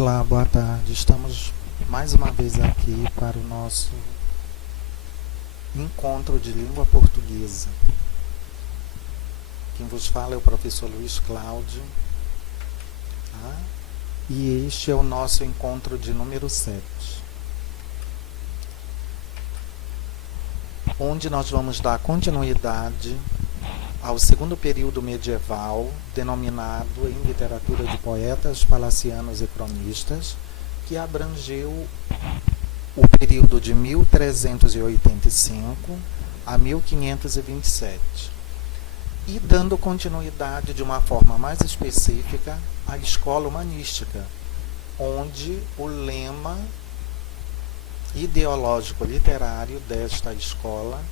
Olá, boa tarde. Estamos mais uma vez aqui para o nosso encontro de língua portuguesa. Quem vos fala é o professor Luiz Cláudio, tá? E este é o nosso encontro de número 7, onde nós vamos dar continuidade ao segundo período medieval, denominado em literatura de poetas, palacianos e cronistas, que abrangeu o período de 1385 a 1527, e dando continuidade de uma forma mais específica à escola humanística, onde o lema ideológico literário desta escola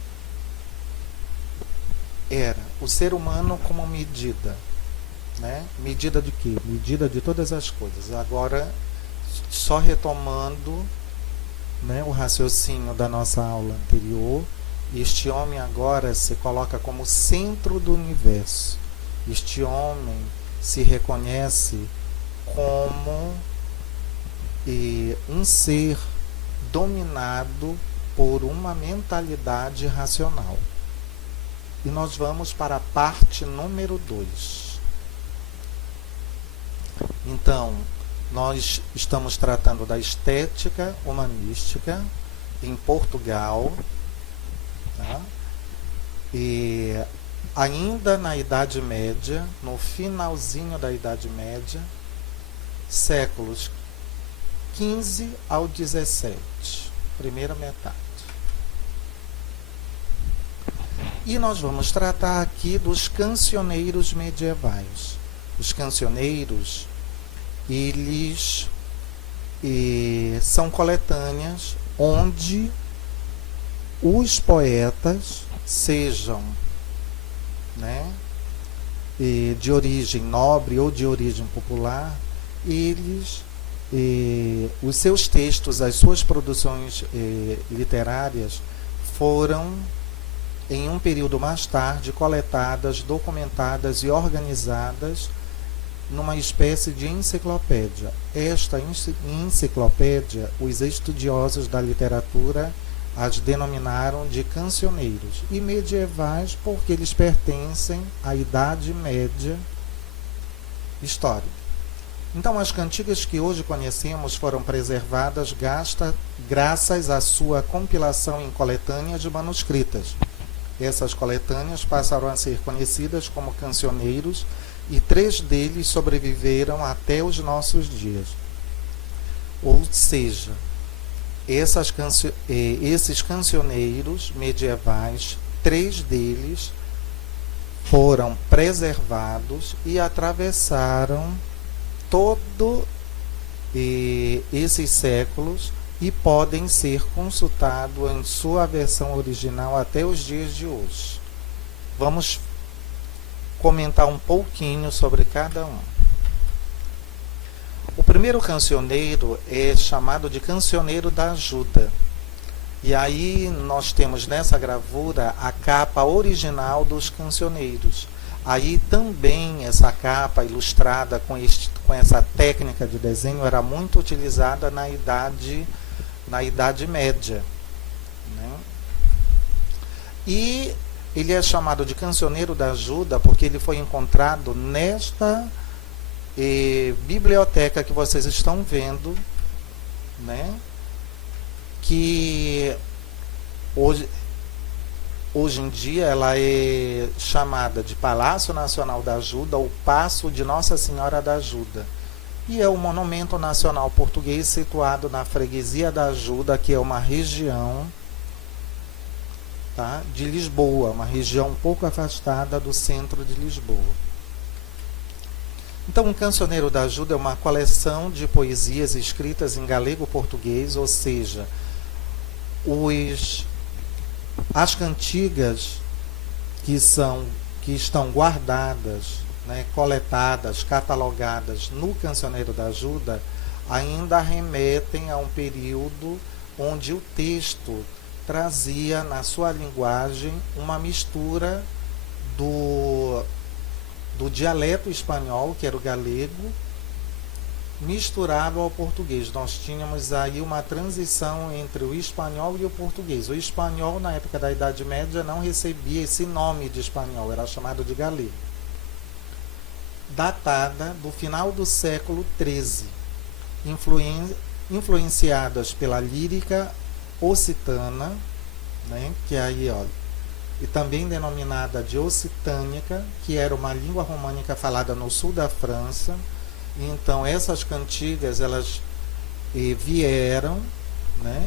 era o ser humano como medida, né? Medida de quê? Medida de todas as coisas. Agora, só retomando, né, o raciocínio da nossa aula anterior, este homem agora se coloca como centro do universo. Este homem se reconhece como um ser dominado por uma mentalidade racional. E nós vamos para a parte número 2. Então, nós estamos tratando da estética humanística em Portugal, tá? E ainda na Idade Média, no finalzinho da Idade Média, séculos 15 ao 17, primeira metade. E nós vamos tratar aqui dos cancioneiros medievais. Os cancioneiros, eles são coletâneas onde os poetas, sejam, né, de origem nobre ou de origem popular, eles, os seus textos, as suas produções literárias foram, em um período mais tarde, coletadas, documentadas e organizadas numa espécie de enciclopédia. Esta enciclopédia, os estudiosos da literatura as denominaram de cancioneiros, e medievais porque eles pertencem à Idade Média histórica. Então, as cantigas que hoje conhecemos foram preservadas graças à sua compilação em coletâneas manuscritas. Essas coletâneas passaram a ser conhecidas como cancioneiros, e 3 deles sobreviveram até os nossos dias. Ou seja, esses cancioneiros medievais, 3 deles foram preservados e atravessaram todo esses séculos e podem ser consultados em sua versão original até os dias de hoje. Vamos comentar um pouquinho sobre cada um. O primeiro cancioneiro é chamado de Cancioneiro da Ajuda. E aí nós temos nessa gravura a capa original dos cancioneiros. Aí também essa capa ilustrada com essa técnica de desenho era muito utilizada na Idade Média, né? E ele é chamado de Cancioneiro da Ajuda porque ele foi encontrado nesta biblioteca que vocês estão vendo, né? Que hoje em dia ela é chamada de Palácio Nacional da Ajuda ou Paço de Nossa Senhora da Ajuda. E é o monumento nacional português situado na freguesia da Ajuda, que é uma região, tá, de Lisboa, uma região um pouco afastada do centro de Lisboa. Então, o Cancioneiro da Ajuda é uma coleção de poesias escritas em galego-português, ou seja, as cantigas que estão guardadas, né, coletadas, catalogadas no Cancioneiro da Ajuda, ainda remetem a um período onde o texto trazia na sua linguagem uma mistura do dialeto espanhol, que era o galego, misturado ao português. Nós tínhamos aí uma transição entre o espanhol e o português. O espanhol, na época da Idade Média, não recebia esse nome de espanhol, era chamado de galego. Datada do final do século XIII, influenciadas pela lírica occitana, né, que aí, ó, e também denominada de occitânica, que era uma língua românica falada no sul da França. Então essas cantigas elas vieram, né,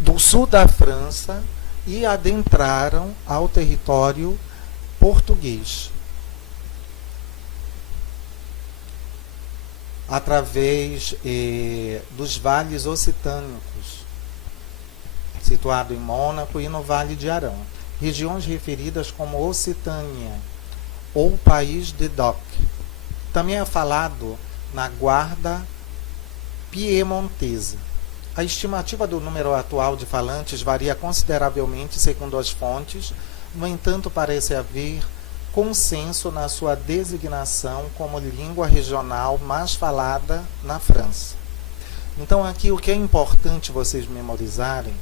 do sul da França e adentraram ao território português através dos vales occitânicos, situado em Mônaco e no Vale de Arão, regiões referidas como Occitânia ou País de Doc. Também é falado na Guarda Piemontesa. A estimativa do número atual de falantes varia consideravelmente segundo as fontes, no entanto, parece haver consenso na sua designação como língua regional mais falada na França. Então, aqui o que é importante vocês memorizarem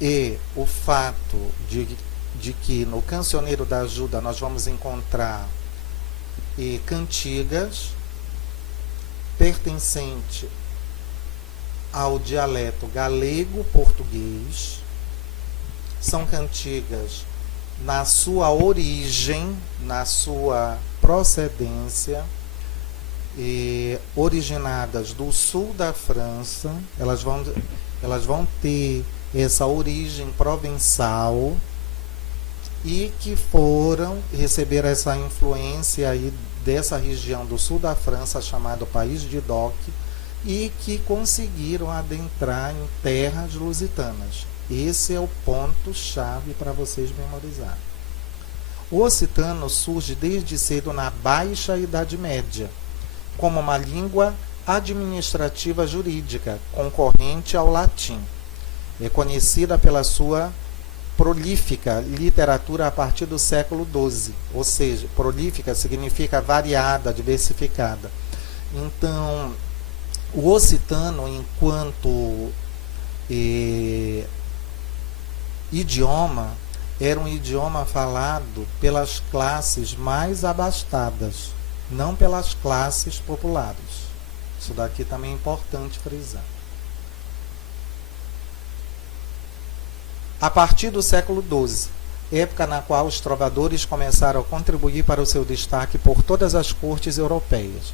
é o fato de que no Cancioneiro da Ajuda nós vamos encontrar cantigas pertencentes ao dialeto galego-português. São cantigas na sua origem, na sua procedência, originadas do sul da França. Elas vão ter essa origem provençal e que receber essa influência aí dessa região do sul da França, chamado País de Doc, e que conseguiram adentrar em terras lusitanas. Esse é o ponto-chave para vocês memorizarem. O occitano surge desde cedo na Baixa Idade Média, como uma língua administrativa jurídica, concorrente ao latim. É conhecida pela sua prolífica literatura a partir do século XII, ou seja, prolífica significa variada, diversificada. Então, o occitano, enquanto idioma, era um idioma falado pelas classes mais abastadas, não pelas classes populares. Isso daqui também é importante frisar. A partir do século XII, época na qual os trovadores começaram a contribuir para o seu destaque por todas as cortes europeias.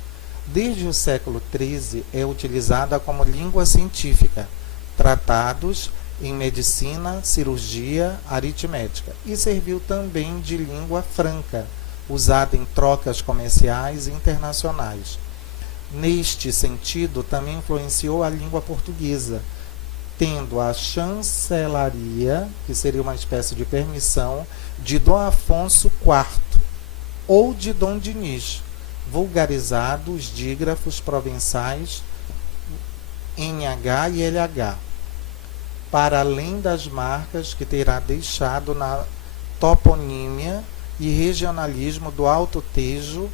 Desde o século XIII é utilizada como língua científica, tratados em medicina, cirurgia, aritmética, e serviu também de língua franca, usada em trocas comerciais internacionais. Neste sentido, também influenciou a língua portuguesa, tendo a chancelaria, que seria uma espécie de permissão, de Dom Afonso IV ou de Dom Dinis, vulgarizado os dígrafos provençais NH e LH, para além das marcas que terá deixado na toponímia e regionalismo do Alto Tejo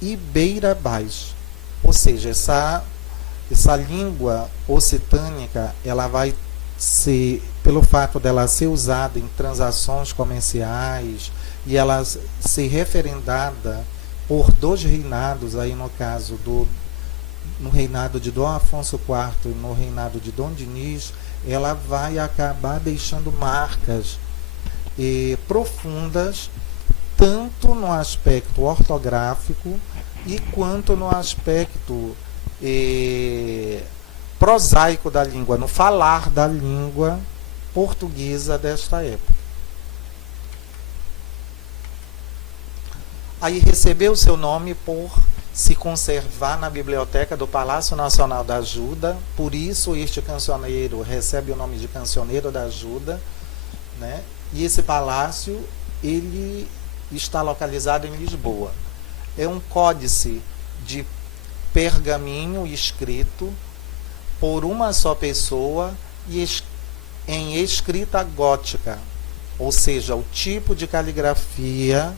e Beira Baixa. Ou seja, essa língua occitânica, ela vai ser, pelo fato dela ser usada em transações comerciais e ela ser referendada por dois reinados, aí no caso no reinado de Dom Afonso IV e no reinado de Dom Dinis, ela vai acabar deixando marcas profundas, tanto no aspecto ortográfico e quanto no aspecto prosaico da língua, no falar da língua portuguesa desta época. Aí recebeu seu nome por se conservar na biblioteca do Palácio Nacional da Ajuda, por isso este cancioneiro recebe o nome de Cancioneiro da Ajuda, né? E esse palácio, ele está localizado em Lisboa. É um códice de pergaminho escrito por uma só pessoa e em escrita gótica, ou seja, o tipo de caligrafia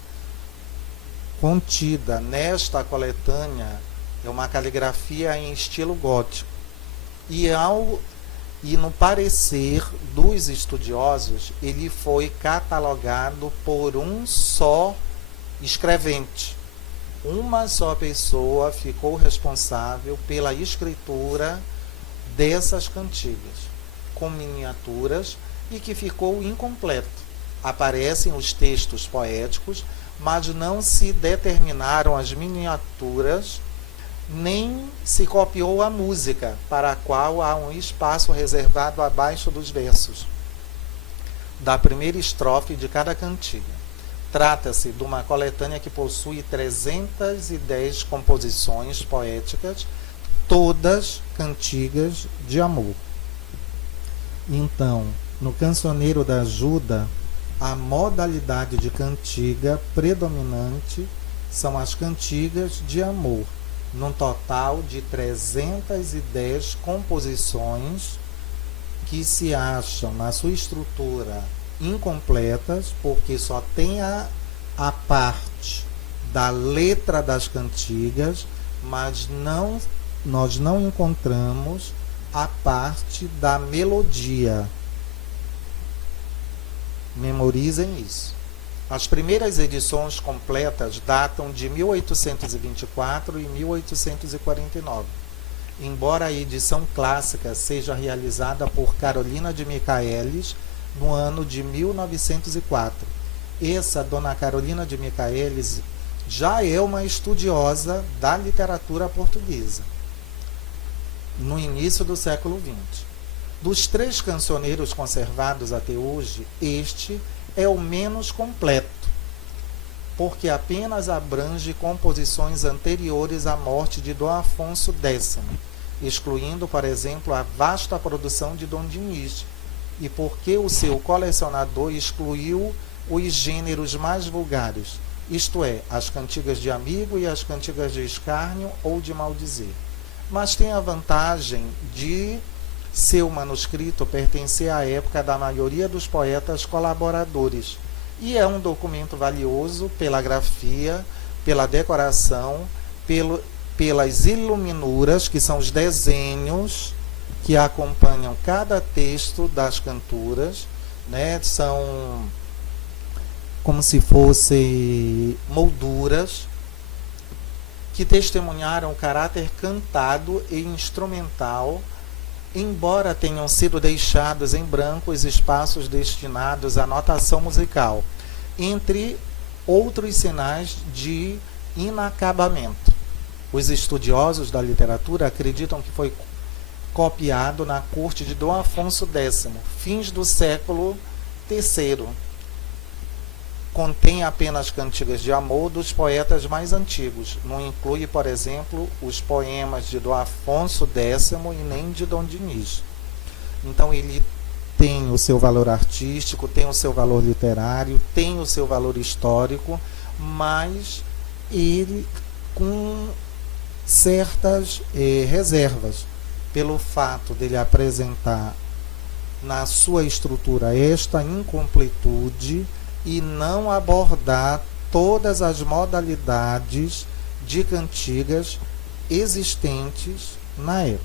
contida nesta coletânea É uma caligrafia em estilo gótico. E no parecer dos estudiosos, ele foi catalogado por um só escrevente. Uma só pessoa ficou responsável pela escritura dessas cantigas, com miniaturas, e que ficou incompleto. Aparecem os textos poéticos, mas não se determinaram as miniaturas, nem se copiou a música, para a qual há um espaço reservado abaixo dos versos da primeira estrofe de cada cantiga. Trata-se de uma coletânea que possui 310 composições poéticas, todas cantigas de amor. Então, no Cancioneiro da Ajuda, a modalidade de cantiga predominante são as cantigas de amor, num total de 310 composições que se acham na sua estrutura incompletas, porque só tem a parte da letra das cantigas, mas nós não encontramos a parte da melodia. Memorizem isso. As primeiras edições completas datam de 1824 e 1849, embora a edição clássica seja realizada por Carolina de Michaelis no ano de 1904. Essa Dona Carolina de Michaelis já é uma estudiosa da literatura portuguesa, no início do século XX. Dos 3 cancioneiros conservados até hoje, este é o menos completo, porque apenas abrange composições anteriores à morte de Dom Afonso X, excluindo, por exemplo, a vasta produção de Dom Dinis, e porque o seu colecionador excluiu os gêneros mais vulgares, isto é, as cantigas de amigo e as cantigas de escárnio ou de maldizer. Mas tem a vantagem de seu manuscrito pertencer à época da maioria dos poetas colaboradores, e é um documento valioso pela grafia, pela decoração, pelas iluminuras, que são os desenhos que acompanham cada texto das canturas, né? São como se fossem molduras que testemunharam o caráter cantado e instrumental, embora tenham sido deixados em branco os espaços destinados à notação musical, entre outros sinais de inacabamento. Os estudiosos da literatura acreditam que foi copiado na corte de Dom Afonso X, fins do século III. Contém apenas cantigas de amor dos poetas mais antigos. Não inclui, por exemplo, os poemas de Dom Afonso X e nem de Dom Dinis. Então ele tem o seu valor artístico, tem o seu valor literário, tem o seu valor histórico, mas ele com certas reservas, pelo fato dele apresentar na sua estrutura esta incompletude e não abordar todas as modalidades de cantigas existentes na época.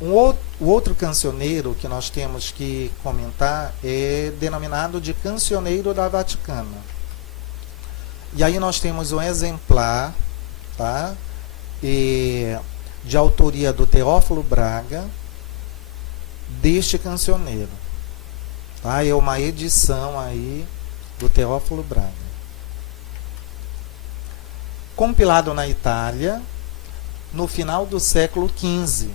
O outro cancioneiro que nós temos que comentar é denominado de Cancioneiro da Vaticana. E aí nós temos um exemplar, tá? De autoria do Teófilo Braga, deste cancioneiro. Tá? É uma edição aí do Teófilo Braga. Compilado na Itália, no final do século XV,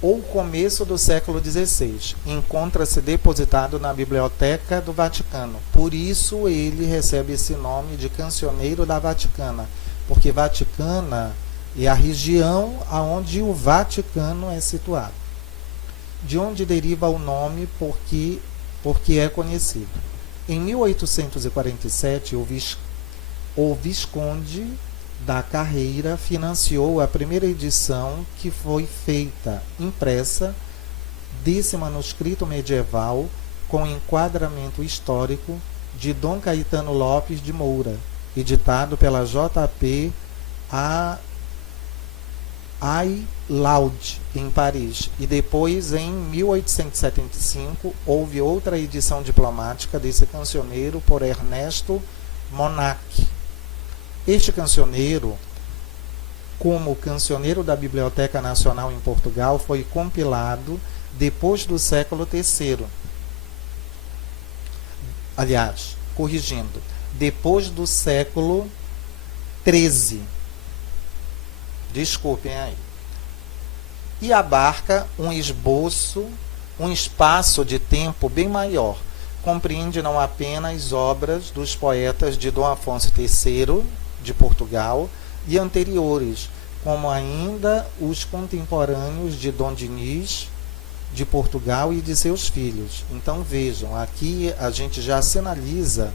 ou começo do século XVI. Encontra-se depositado na Biblioteca do Vaticano. Por isso ele recebe esse nome de Cancioneiro da Vaticana, porque Vaticana é a região onde o Vaticano é situado. De onde deriva o nome porque é conhecido. Em 1847, o Visconde da Carreira financiou a primeira edição que foi feita, impressa, desse manuscrito medieval com enquadramento histórico de Dom Caetano Lopes de Moura, editado pela JP Aylaud, em Paris. E depois, em 1875, houve outra edição diplomática desse cancioneiro por Ernesto Monac. Este cancioneiro, como cancioneiro da Biblioteca Nacional em Portugal, foi compilado depois do século III. Aliás, corrigindo, depois do século XIII. Desculpem aí. E abarca um esboço, um espaço de tempo bem maior. Compreende não apenas obras dos poetas de Dom Afonso III, de Portugal, e anteriores, como ainda os contemporâneos de Dom Dinis, de Portugal, e de seus filhos. Então vejam, aqui a gente já sinaliza,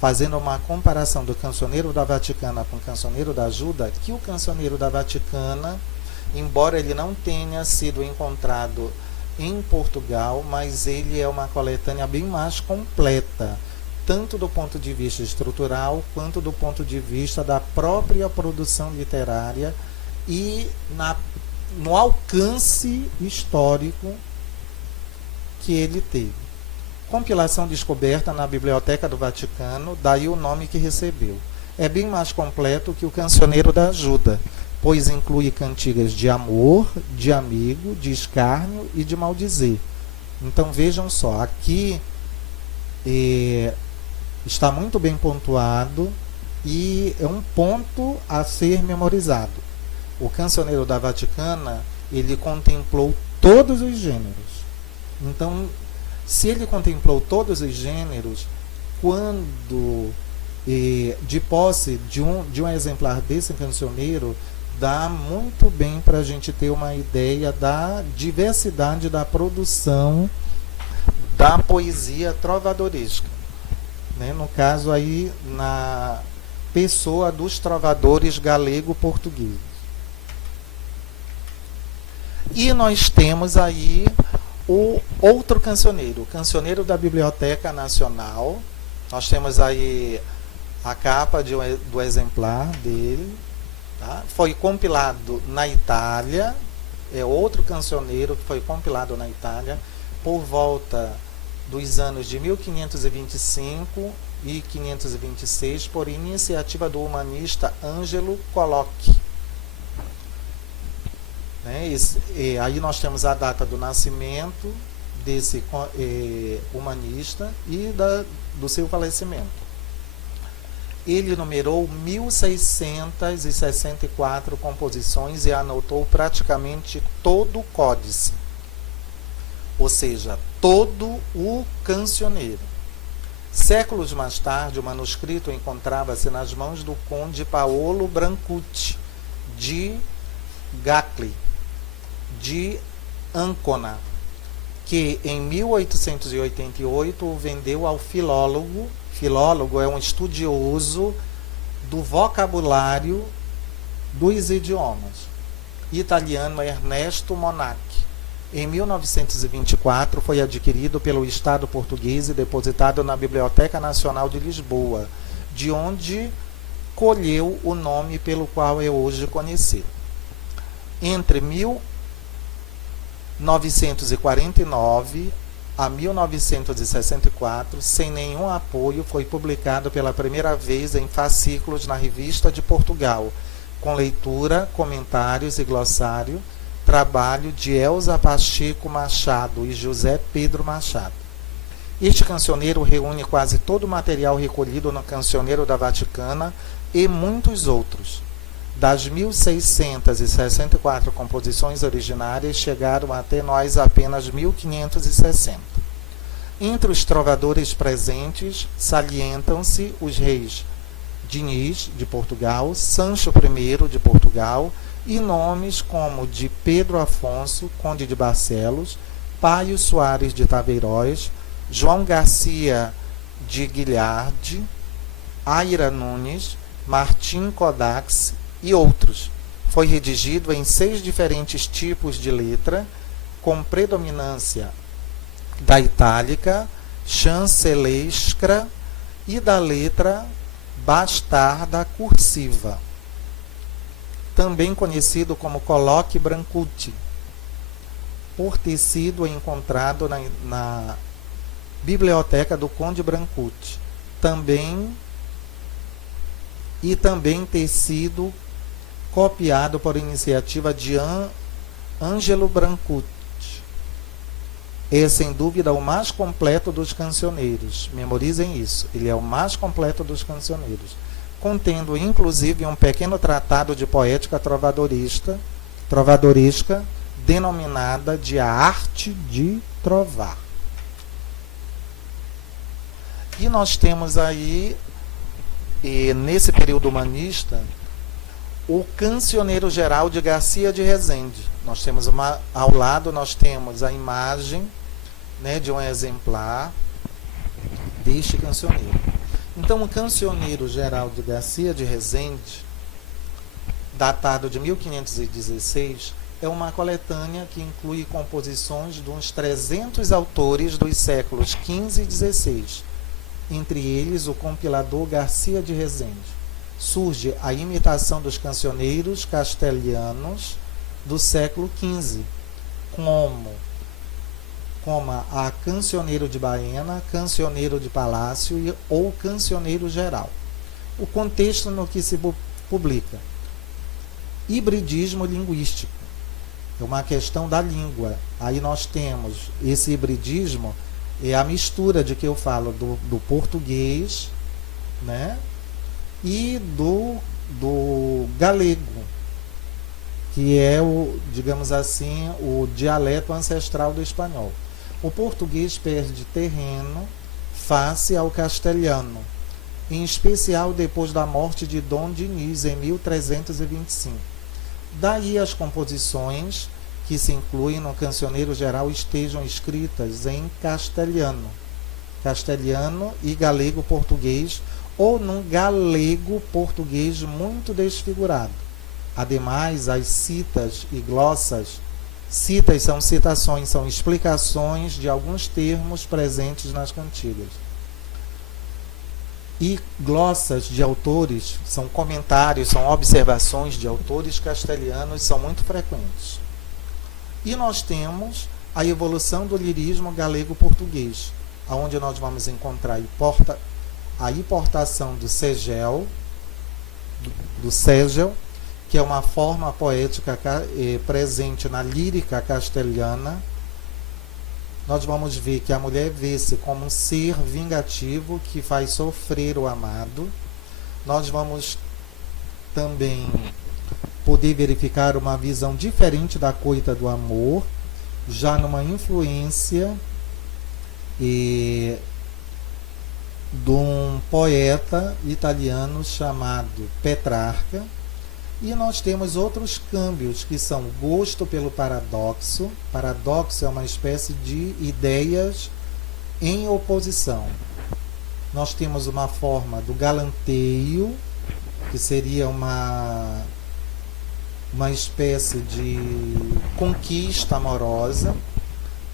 fazendo uma comparação do Cancioneiro da Vaticana com o Cancioneiro da Ajuda, que o Cancioneiro da Vaticana, embora ele não tenha sido encontrado em Portugal, mas ele é uma coletânea bem mais completa, tanto do ponto de vista estrutural, quanto do ponto de vista da própria produção literária e no alcance histórico que ele teve. Compilação descoberta na Biblioteca do Vaticano, daí o nome que recebeu. É bem mais completo que o Cancioneiro da Ajuda, pois inclui cantigas de amor, de amigo, de escárnio e de maldizer. Então vejam só, aqui está muito bem pontuado e é um ponto a ser memorizado. O Cancioneiro da Vaticana, ele contemplou todos os gêneros. Então, se ele contemplou todos os gêneros, quando de posse de um exemplar desse cancioneiro, dá muito bem para a gente ter uma ideia da diversidade da produção da poesia trovadoresca, né? No caso aí, na pessoa dos trovadores galego-portugueses. E nós temos aí o outro cancioneiro, o Cancioneiro da Biblioteca Nacional. Nós temos aí a capa do exemplar dele. Tá? Foi compilado na Itália, é outro cancioneiro que foi compilado na Itália por volta dos anos de 1525 e 526, por iniciativa do humanista Ângelo Colocchi. Né? Aí nós temos a data do nascimento desse humanista e do seu falecimento. Ele numerou 1.664 composições e anotou praticamente todo o códice, ou seja, todo o cancioneiro. Séculos mais tarde, o manuscrito encontrava-se nas mãos do conde Paolo Brancucci, de Gacli, de Ancona, que em 1888 o vendeu ao filólogo. Filólogo é um estudioso do vocabulário dos idiomas, italiano Ernesto Monac. Em 1924 foi adquirido pelo Estado português e depositado na Biblioteca Nacional de Lisboa, de onde colheu o nome pelo qual é hoje conhecido. Entre 1949 a 1964, sem nenhum apoio, foi publicado pela primeira vez em fascículos na Revista de Portugal, com leitura, comentários e glossário, trabalho de Elza Pacheco Machado e José Pedro Machado. Este cancioneiro reúne quase todo o material recolhido no Cancioneiro da Vaticana e muitos outros. Das 1.664 composições originárias, chegaram até nós apenas 1.560. Entre os trovadores presentes, salientam-se os reis Dinis, de Portugal, Sancho I, de Portugal, e nomes como de Pedro Afonso, conde de Barcelos, Paio Soares de Taveiróis, João Garcia de Guilharde, Aira Nunes, Martim Kodax e outros. Foi redigido em 6 diferentes tipos de letra, com predominância da itálica, chancelesca e da letra bastarda cursiva, também conhecido como coloque brancuti, por ter sido encontrado na biblioteca do Conde Brancuti, também ter sido copiado por iniciativa de Ângelo Brancuti. É, sem dúvida, o mais completo dos cancioneiros. Memorizem isso. Ele é o mais completo dos cancioneiros, contendo, inclusive, um pequeno tratado de poética trovadoresca, denominada de A Arte de Trovar. E nós temos aí, nesse período humanista, o Cancioneiro Geral de Garcia de Rezende. Nós temos ao lado nós temos a imagem, né, de um exemplar deste cancioneiro. Então, o Cancioneiro Geral de Garcia de Rezende, datado de 1516, é uma coletânea que inclui composições de uns 300 autores dos séculos XV e XVI, entre eles o compilador Garcia de Rezende. Surge a imitação dos cancioneiros castelhanos do século XV, como a Cancioneiro de Baena, Cancioneiro de Palácio ou Cancioneiro Geral. O contexto no que se publica: hibridismo linguístico, é uma questão da língua. Aí nós temos esse hibridismo, é a mistura de que eu falo do português, né, e do galego, que é digamos assim, o dialeto ancestral do espanhol. O português perde terreno face ao castelhano, em especial depois da morte de Dom Diniz em 1325. Daí as composições que se incluem no Cancioneiro Geral estejam escritas em castelhano e galego-português, ou num galego-português muito desfigurado. Ademais, as citas e glossas, citas são citações, são explicações de alguns termos presentes nas cantigas. E glossas de autores, são comentários, são observações de autores castelhanos, são muito frequentes. E nós temos a evolução do lirismo galego-português, onde nós vamos encontrar a importação do ségel, que é uma forma poética presente na lírica castelhana. Nós vamos ver que a mulher vê-se como um ser vingativo que faz sofrer o amado. Nós vamos também poder verificar uma visão diferente da coita do amor, já numa influência de um poeta italiano chamado Petrarca. E nós temos outros câmbios, que são o gosto pelo paradoxo. Paradoxo é uma espécie de ideias em oposição. Nós temos uma forma do galanteio, que seria uma espécie de conquista amorosa.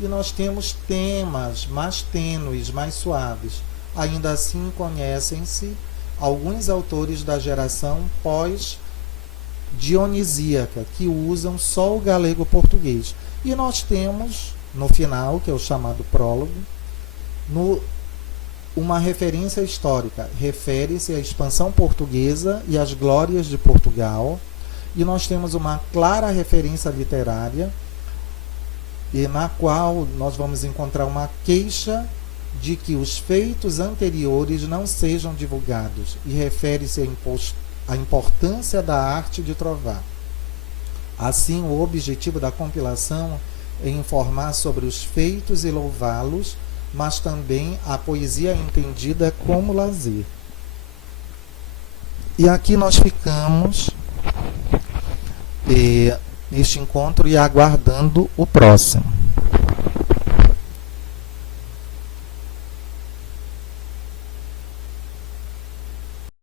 E nós temos temas mais tênues, mais suaves. Ainda assim, conhecem-se alguns autores da geração pós-dionisíaca, que usam só o galego-português. E nós temos, no final, que é o chamado prólogo, uma referência histórica. Refere-se à expansão portuguesa e às glórias de Portugal. E nós temos uma clara referência literária, e na qual nós vamos encontrar uma queixa de que os feitos anteriores não sejam divulgados, e refere-se à importância da arte de trovar. Assim, o objetivo da compilação é informar sobre os feitos e louvá-los, mas também a poesia entendida como lazer. E aqui nós ficamos neste encontro e aguardando o próximo.